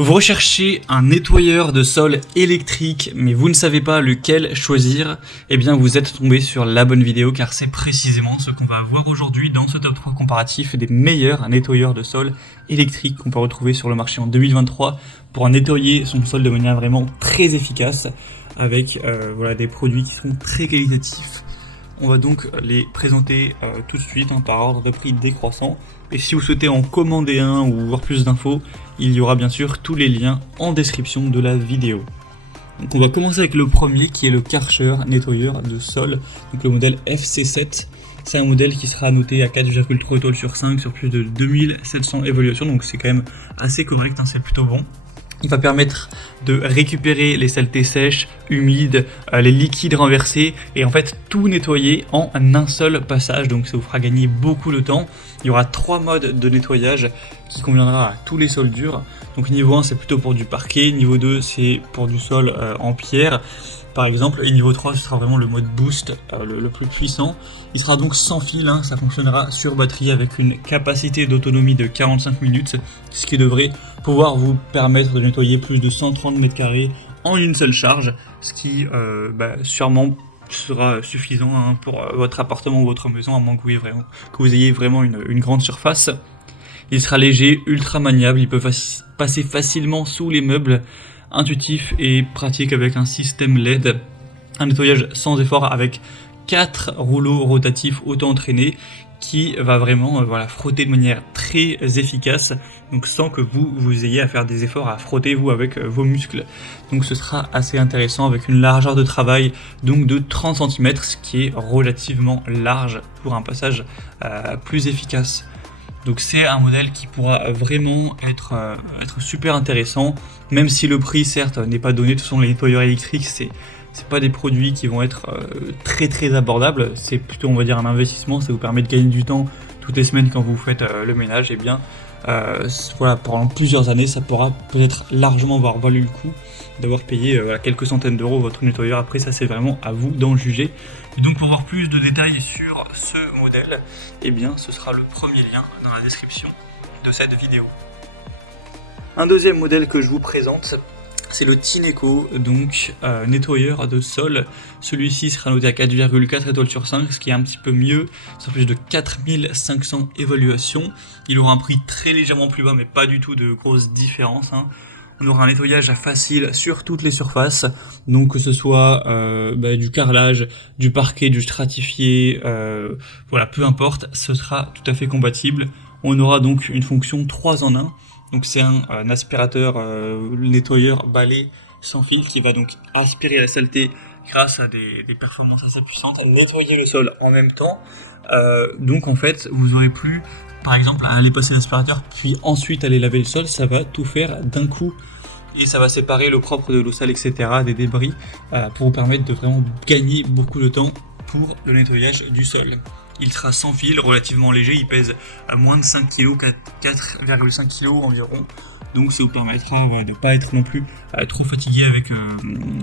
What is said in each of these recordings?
Vous recherchez un nettoyeur de sol électrique, mais vous ne savez pas lequel choisir, eh bien vous êtes tombé sur la bonne vidéo car c'est précisément ce qu'on va voir aujourd'hui dans ce top 3 comparatif des meilleurs nettoyeurs de sol électriques qu'on peut retrouver sur le marché en 2023 pour nettoyer son sol de manière vraiment très efficace avec des produits qui sont très qualitatifs. On va donc les présenter tout de suite par ordre de prix décroissant. Et si vous souhaitez en commander un ou voir plus d'infos, il y aura bien sûr tous les liens en description de la vidéo. Donc on va commencer avec le premier qui est le Karcher nettoyeur de sol, donc le modèle FC7. C'est un modèle qui sera noté à 4,3 étoiles sur 5 sur plus de 2700 évaluations, donc c'est quand même assez correct, c'est plutôt bon. Il va permettre de récupérer les saletés sèches, humides, les liquides renversés et en fait tout nettoyer en un seul passage, donc ça vous fera gagner beaucoup de temps. Il y aura 3 modes de nettoyage qui conviendra à tous les sols durs. Donc niveau 1 c'est plutôt pour du parquet, niveau 2 c'est pour du sol en pierre par exemple, et niveau 3 ce sera vraiment le mode boost le plus puissant. Il sera donc sans fil, ça fonctionnera sur batterie avec une capacité d'autonomie de 45 minutes, ce qui devrait pouvoir vous permettre de nettoyer plus de 130 m² en une seule charge, ce qui sûrement sera suffisant pour votre appartement ou votre maison, à moins que vous ayez vraiment une grande surface. Il sera léger, ultra maniable, il peut passer facilement sous les meubles, intuitif et pratique avec un système LED, un nettoyage sans effort avec 4 rouleaux rotatifs auto-entraînés qui va vraiment frotter de manière très efficace, donc sans que vous ayez à faire des efforts à frotter vous avec vos muscles. Donc ce sera assez intéressant avec une largeur de travail donc de 30 cm, ce qui est relativement large pour un passage plus efficace. Donc c'est un modèle qui pourra vraiment être super intéressant, même si le prix certes n'est pas donné. De toute façon les nettoyeurs électriques c'est pas des produits qui vont être très abordables, c'est plutôt on va dire un investissement, ça vous permet de gagner du temps toutes les semaines quand vous faites le ménage, et bien pendant plusieurs années ça pourra peut-être largement avoir valu le coup d'avoir payé quelques centaines d'euros votre nettoyeur. Après ça c'est vraiment à vous d'en juger. Et donc pour avoir plus de détails sur ce modèle, eh bien ce sera le premier lien dans la description de cette vidéo. Un deuxième modèle que je vous présente, c'est le Tineco, donc nettoyeur de sol. Celui-ci sera noté à 4,4 étoiles sur 5, ce qui est un petit peu mieux, sur plus de 4500 évaluations. Il aura un prix très légèrement plus bas, mais pas du tout de grosse différence. On aura un nettoyage facile sur toutes les surfaces, donc que ce soit du carrelage, du parquet, du stratifié, peu importe, ce sera tout à fait compatible. On aura donc une fonction 3 en 1. Donc c'est un aspirateur nettoyeur balai sans fil qui va donc aspirer la saleté grâce à des performances assez puissantes, nettoyer le sol en même temps. Donc en fait vous n'aurez plus par exemple à aller passer l'aspirateur puis ensuite aller laver le sol, ça va tout faire d'un coup et ça va séparer le propre de l'eau sale, etc., des débris pour vous permettre de vraiment gagner beaucoup de temps pour le nettoyage du sol. Il sera sans fil, relativement léger, il pèse à moins de 5 kg, 4,5 kg environ. Donc ça vous permettra de ne pas être non plus trop fatigué avec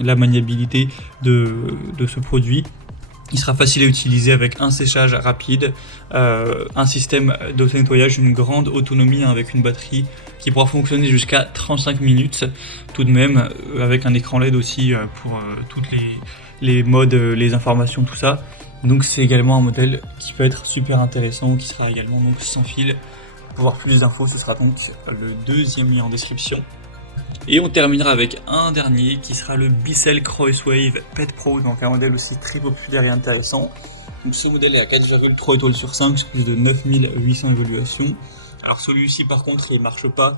la maniabilité de ce produit. Il sera facile à utiliser avec un séchage rapide, un système d'auto-nettoyage, une grande autonomie avec une batterie qui pourra fonctionner jusqu'à 35 minutes tout de même, avec un écran LED aussi pour toutes les modes, les informations, tout ça. Donc c'est également un modèle qui peut être super intéressant, qui sera également donc sans fil. Pour voir plus d'infos, ce sera donc le deuxième lien en description. Et on terminera avec un dernier qui sera le Bissell Crosswave Pet Pro, donc un modèle aussi très populaire et intéressant. Donc ce modèle est à 4,3 étoiles sur 5, sur plus de 9800 évaluations. Alors celui-ci par contre il marche pas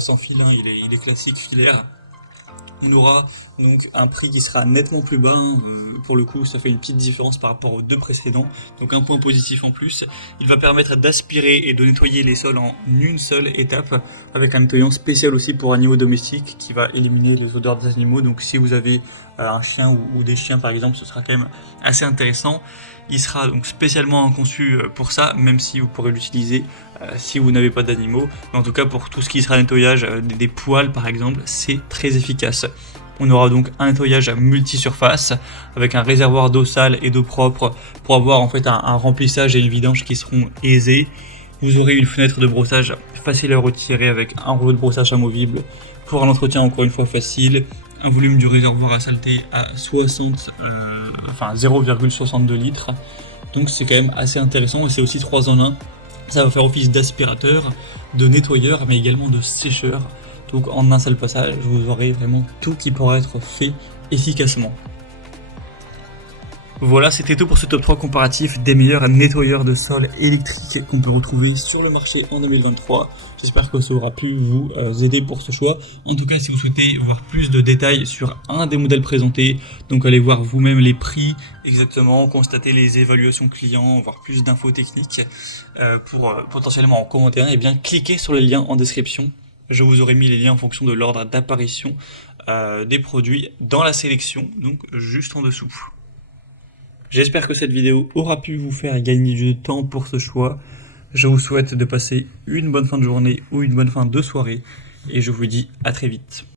sans fil, il est classique filaire. On aura donc un prix qui sera nettement plus bas, pour le coup ça fait une petite différence par rapport aux deux précédents, donc un point positif en plus. Il va permettre d'aspirer et de nettoyer les sols en une seule étape, avec un nettoyant spécial aussi pour animaux domestiques qui va éliminer les odeurs des animaux. Donc si vous avez un chien ou des chiens par exemple, ce sera quand même assez intéressant. Il sera donc spécialement conçu pour ça, même si vous pourrez l'utiliser si vous n'avez pas d'animaux. Mais en tout cas pour tout ce qui sera nettoyage des poils par exemple, c'est très efficace. On aura donc un nettoyage multi-surface avec un réservoir d'eau sale et d'eau propre pour avoir en fait un remplissage et une vidange qui seront aisés. Vous aurez une fenêtre de brossage facile à retirer avec un rouleau de brossage amovible pour un entretien encore une fois facile, un volume du réservoir à saleté à 0,62 litres. Donc c'est quand même assez intéressant et c'est aussi 3 en 1. Ça va faire office d'aspirateur, de nettoyeur, mais également de sécheur. Donc en un seul passage, vous aurez vraiment tout qui pourra être fait efficacement. Voilà, c'était tout pour ce top 3 comparatif des meilleurs nettoyeurs de sol électriques qu'on peut retrouver sur le marché en 2023. J'espère que ça aura pu vous aider pour ce choix. En tout cas, si vous souhaitez voir plus de détails sur un des modèles présentés, donc allez voir vous-même les prix exactement, constater les évaluations clients, voir plus d'infos techniques pour potentiellement en commentaire, et bien cliquez sur les liens en description. Je vous aurai mis les liens en fonction de l'ordre d'apparition des produits dans la sélection, donc juste en dessous. J'espère que cette vidéo aura pu vous faire gagner du temps pour ce choix. Je vous souhaite de passer une bonne fin de journée ou une bonne fin de soirée et je vous dis à très vite.